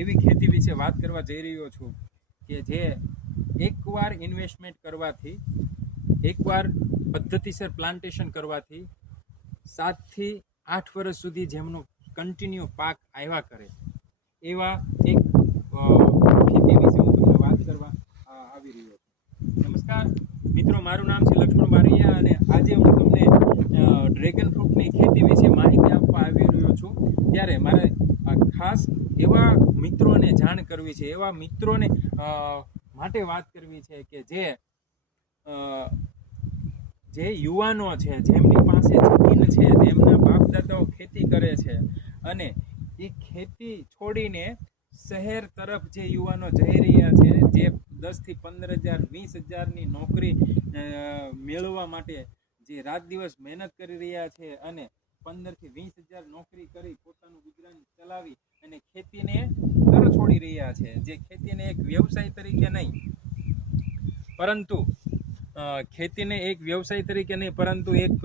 એવી ખેતી વિશે વાત કરવા જઈ રહ્યો છું કે જે એકવાર ઇન્વેસ્ટમેન્ટ કરવાથી, એકવાર પદ્ધતિસર પ્લાન્ટેશન કરવાથી 7 થી 8 વર્ષ સુધી જેમનો કન્ટિન્યુ પાક આવ્યા કરે એવા એક ખેતી વિશે હું તમને વાત કરવા આવી રહ્યો છું. નમસ્કાર મિત્રો, મારું નામ છે લક્ષ્મણ બારૈયા અને આજે હું તમને ડ્રેગન ફ્રૂટની ખેતી વિશે માહિતી આપવા આવી રહ્યો છું. ત્યારે મારે ખાસ એવા મિત્રોને જાણ કરવી છે, એવા મિત્રોને માટે વાત કરવી છે કે જે યુવાનો છે, જેમની પાસે જમીન છે, જેમના બાપ દાદાઓ ખેતી કરે છે અને એ ખેતી છોડીને શહેર તરફ જે યુવાનો જઈ રહ્યા છે, જે 10 થી 15,000 20,000ની નોકરી મેળવવા માટે જે રાત દિવસ મહેનત કરી રહ્યા છે અને 15 થી 20,000 નોકરી કરી પોતાનું ગુજરાન ચલાવી અને ખેતીને તર છોડી રહ્યા છે, જે ખેતીને એક વ્યવસાય તરીકે નહીં પરંતુ એક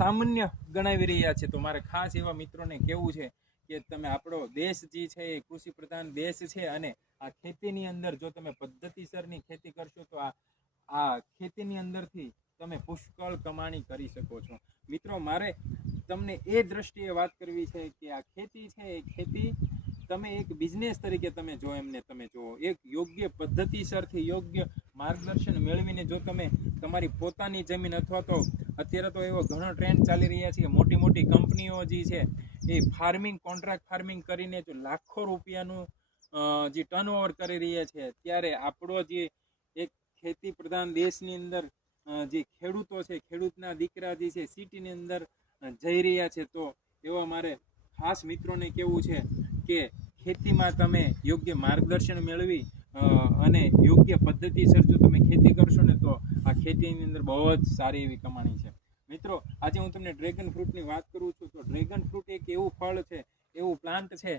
સામાન્ય ગણાવી રહ્યા છે. તો મારે ખાસ એવા મિત્રોને કહેવું છે કે તમે, આપણો દેશ જે છે એ કૃષિ પ્રધાન દેશ છે અને આ ખેતીની અંદર જો તમે પદ્ધતિસરની ખેતી કરશો તો આ ખેતીની અંદરથી તમે પુષ્કળ કમાણી કરી શકો છો. મિત્રો, મારે તમને એ દ્રષ્ટિએ વાત કરવી છે કે આ ખેતી છે એ ખેતી તમે એક બિઝનેસ તરીકે તમે જો એક યોગ્ય પદ્ધતિસરથી યોગ્ય માર્ગદર્શન મેળવીને જો તમે તમારી પોતાની જમીન અથવા તો અત્યારે તો એવો ઘણો ટ્રેન્ડ ચાલી રહ્યા છે, મોટી મોટી કંપનીઓ જે છે એ ફાર્મિંગ, કોન્ટ્રાક્ટ ફાર્મિંગ કરીને જો લાખો રૂપિયાનું જે ટર્નઓવર કરી રહ્યા છે, ત્યારે આપણો જે એક ખેતી પ્રધાન દેશની અંદર જે ખેડૂતો છે, ખેડૂતના દીકરા જે છે સિટીની અંદર જઈ રહ્યા છે, તો એવા મારે ખાસ મિત્રોને કહેવું છે કે ખેતીમાં તમે યોગ્ય માર્ગદર્શન મેળવી અને યોગ્ય પદ્ધતિસર જો તમે ખેતી કરશો ને તો આ ખેતીની અંદર બહુ જ સારી એવી કમાણી છે. મિત્રો, આજે હું તમને ડ્રેગન ફ્રૂટની વાત કરું છું. તો ડ્રેગન ફ્રૂટ એક એવું ફળ છે, એવું પ્લાન્ટ છે